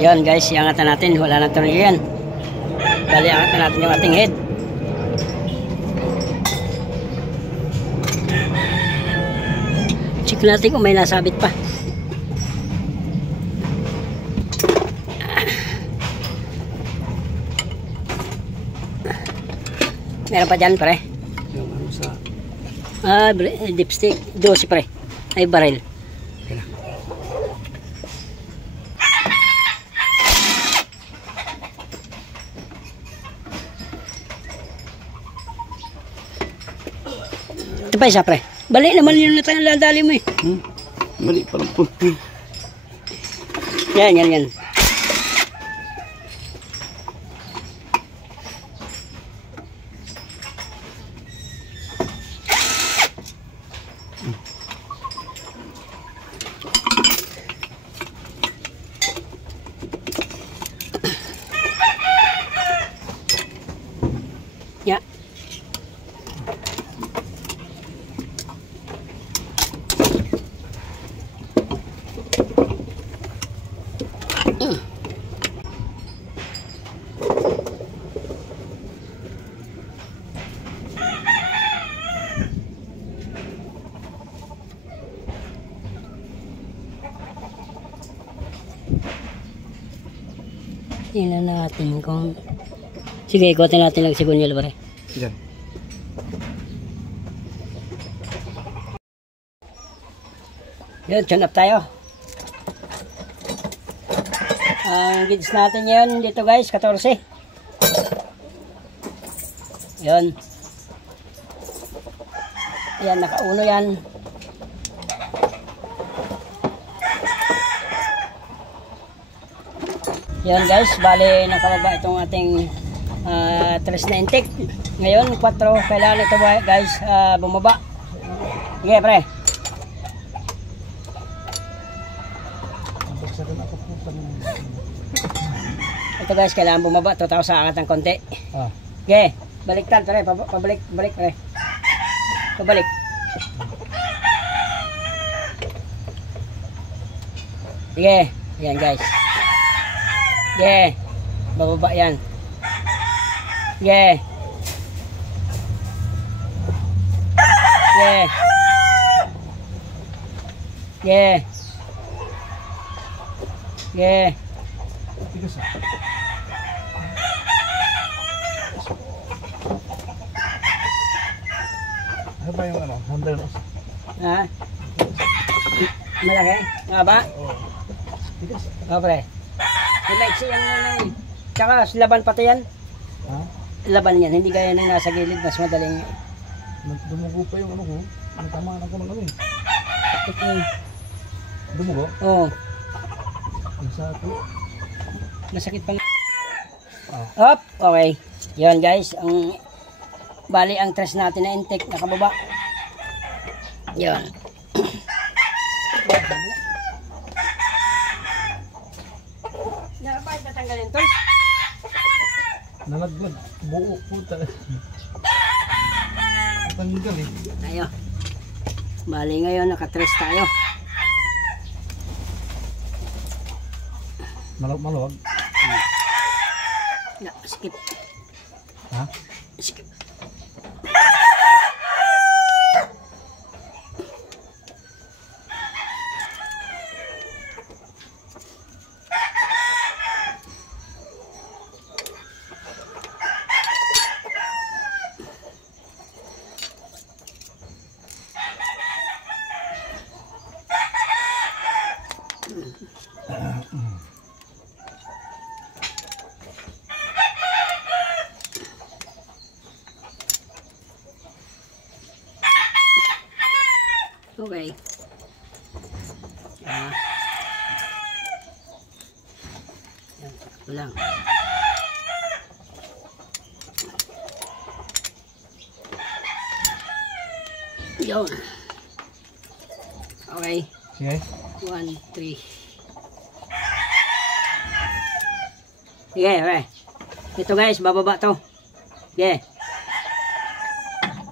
Yun guys, iangatan natin. Wala na tuloy yan. Bali, iangatan natin yung ating head. Check natin kung may nasabit pa. Meron pa dyan, pre? Yung ano sa... Dipstick. 12, pre. Ay, baril. Okay na. Ito pa isa, pre. Balik naman yun na tayo nadali mo eh. Balik pa lang po. Yan. Ya. Tingnan natin kung... Sige, ikutin natin lang si Gunyel, pare. Diyan. Yun, tune up tayo. Ang gauge natin yun dito guys, 14. Yun. Yan, nakauno yan. Yan guys, bali nakababa itong ating tres na intake. Ngayon 4, kailangan ito guys bumaba. Sige pre. Ito guys, kailangan bumaba. Tutaw sa angat ng konti. Sige, baliktad pre, pabalik pre. Pabalik. Sige, yan guys. Sige, bababa yan. Sige. Sige. Sige. Sige. Ano ba yung ano? Handle? Ha? Malaki? Maba? Oo pre. Relax yan yan. Tsaka laban pati yan. Ha? Laban yan. Hindi gaya nang nasa gilid. Mas madaling. Dumugo pa yung ano ko. Nagtamaan ako ng ano eh. Okay. Dumugo? Oo. Isa ito. Masakit pa nga. Up. Okay. Yan guys. Ang bali ang tres natin na intake. Nakababa. Yan. Nakapahit na tanggalin to. Nalaglag. Buo puta. Tanggal eh. Tayo. Bali ngayon naka-tres tayo. Maluwag. Na, skip. Ha? Skip. Okay. Yan, sakto lang. Yun. Okay. Sige. 1, 3. Sige, okay. Ito guys, bababa to. Sige.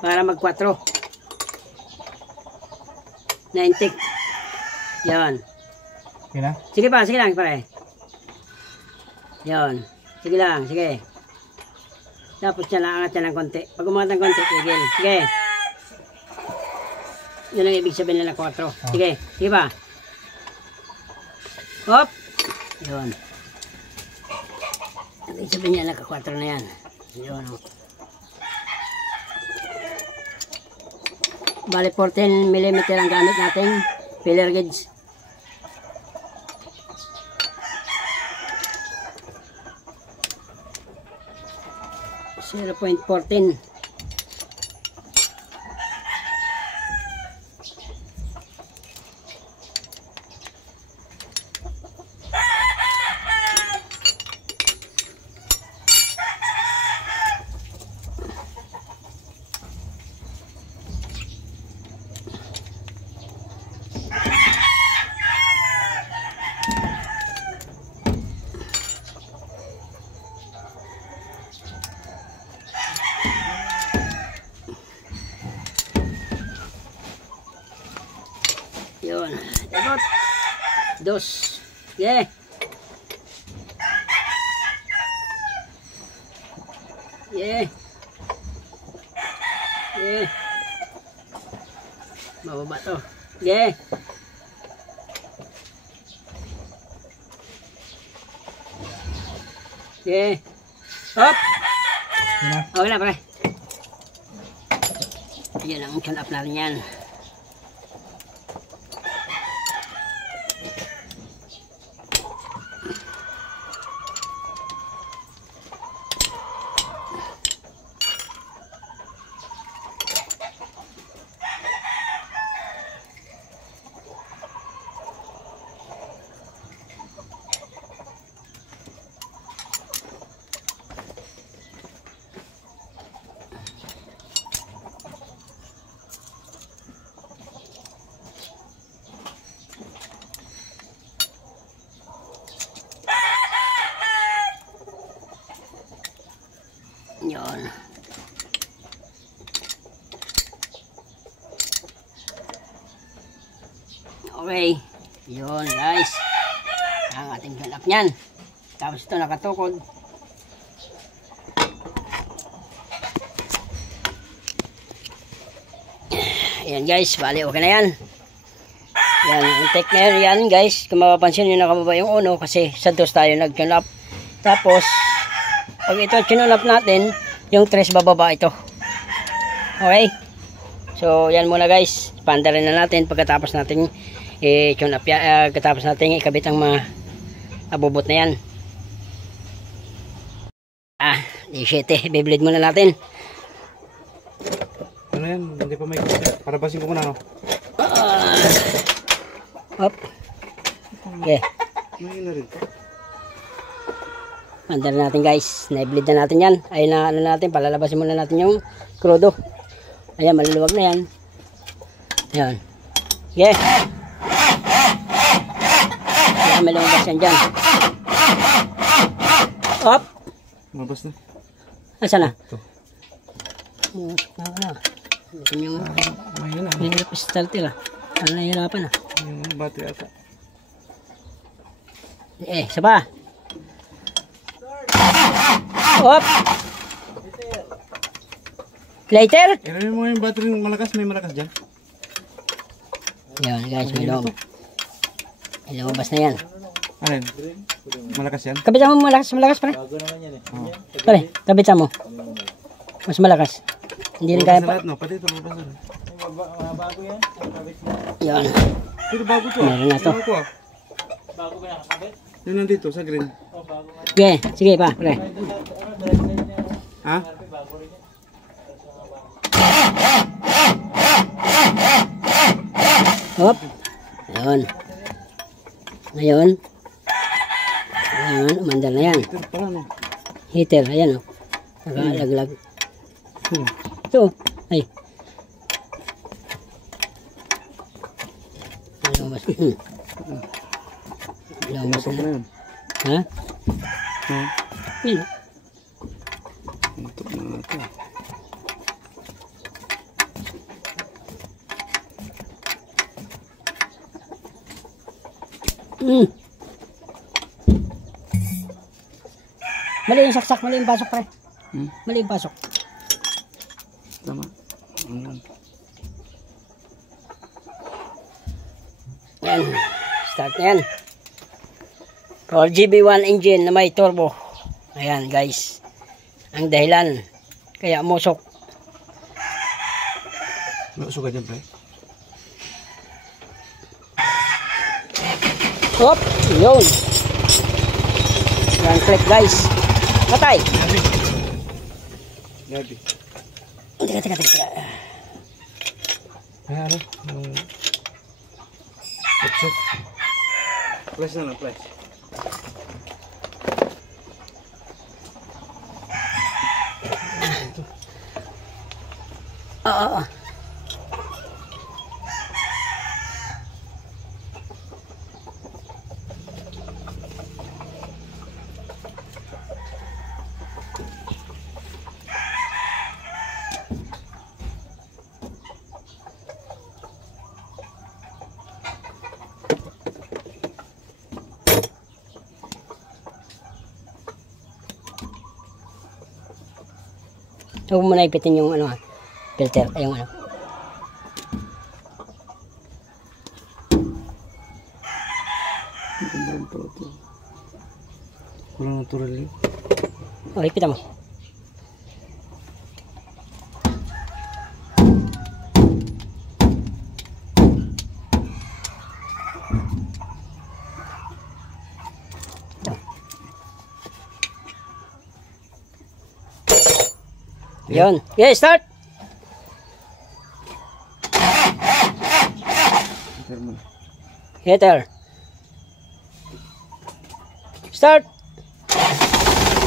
Para mag 4. 90. Yan. Okay na? Sige pa, sige lang pare. Yun. Sige lang, sige. Tapos yan, angat yan ng konti. Pag umangat ng konti, tigil. Sige. Yun ang ibig sabihin nila 4. Sige, sige pa. Hop! Yun. Ibig sabihin niya naka-4 na yan. Yun. Bali 14mm ang gamit nating filler gauge. .14. Yun. Ikot. 2. Yeah. Yeah. Yeah. Mababa to. Yeah. Yeah. Hop. Okay na, pre. Yan ang tune up natin yan. Yun. Okay. Yun guys. Ang ating tune up nyan. Tapos ito nakatukod. Ayan guys. Bali okay na yan. Yan. Yung take na yan guys. Kung mapapansin nyo nakababa yung uno. Kasi sa 2 tayo nag-tune up. Tapos pag ito tune up natin, yung 3 bababa ito. Okay? So, yan muna guys. Pandarin na natin pagkatapos natin tune up yan. Pagkatapos natin ikabit ang mga abubot na yan. 17. Beyblade muna natin. Ano yan? Hindi pa may parabasin ko muna, no? Hop. Okay. May na rin. Andar natin guys, na-bleed na natin yan. Ay na ano natin, palalabasin muna natin yung krudo. Ayan, maluluwag na yan. Ayan. Okay. Ayan, malulubas yan dyan. Hop. Mabas na. Asa na? Ito. Ito yung Mahina. mahirap starter ah. Ano nahihirapan ah. Yung battery ata. Isa pa. Hop. Lighter. Ilalim mo yung battery ng malakas. May malakas dyan. Yan guys, may loob. May lumabas na yan. Alin? Malakas yan? Kabitan mo malakas pare. Pare, kabitan mo. Mas malakas. Hindi rin kaya pa. No, pati ito lumabas na. Bago yan. Yan. Pero bago to. Meron na to. Bago ba nakakabit? Yun nandito sa green. Okay, sige pa pare. Ha? Hop. Ayun. Ngayon. Ayan, umandar na yan. Ito pala no. Heater, ayan o. Nakalaglag. Ito. Ay. Lumabas. Lumabas Ito na. na yun. Ha? Ha? Yan o. Ito na ito. Mali yung saksak, mali yung pasok pre. Hmm? Mali yung pasok. Tama. Ayan. Yan. Start na yan. 4GB1 engine na may turbo. Ayan guys. Ang dahilan. Kaya musok. Suka dyan, pre. Hop. Yun. Yan click guys. Patay. Gabi. Teka. Ay, ano? Check. Flash na lang, flash. Oo. Huwag mo na ipitin yung ano, filter, ay yung ano. Ang pala ito. Walang natural yun. O, ipitan mo. Yun. Okay, start! Heater. Start!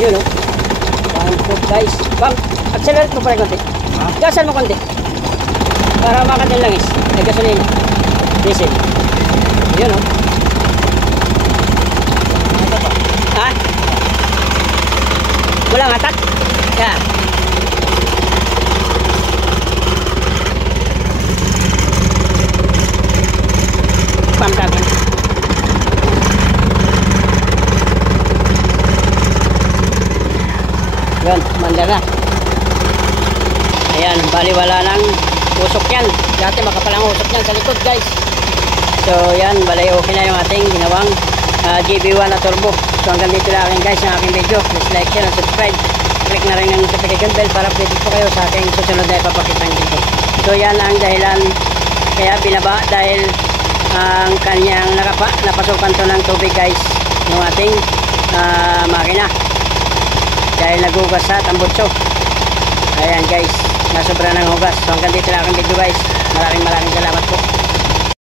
Yun o. One foot guys. Bang! Accelerate mo pa rin konti. Gasan mo konti. Para makandil langis. Ay gasolina. Diesel. Yun o. Ha? Walang atak? Yeah. Pamdagan. Yun, manda na. Ayan, baliwala ng usok yan. Dati makapalang usok yan sa likod guys. So yan, balay okay na yung ating ginawang GB1 na turbo. So hanggang dito lang guys ang aking video. Please like, share, and subscribe. Click na rin ang notification bell para updated po kayo sa ating susunod na ipapakitang video. So yan ang dahilan kaya binaba dahil ang kanyang napasukan to ng tubig guys yung ating makina dahil nagugas sa tambutso. Ayan guys, nasobra ng hugas. So hanggang dito lang ang video guys. Maraming salamat po.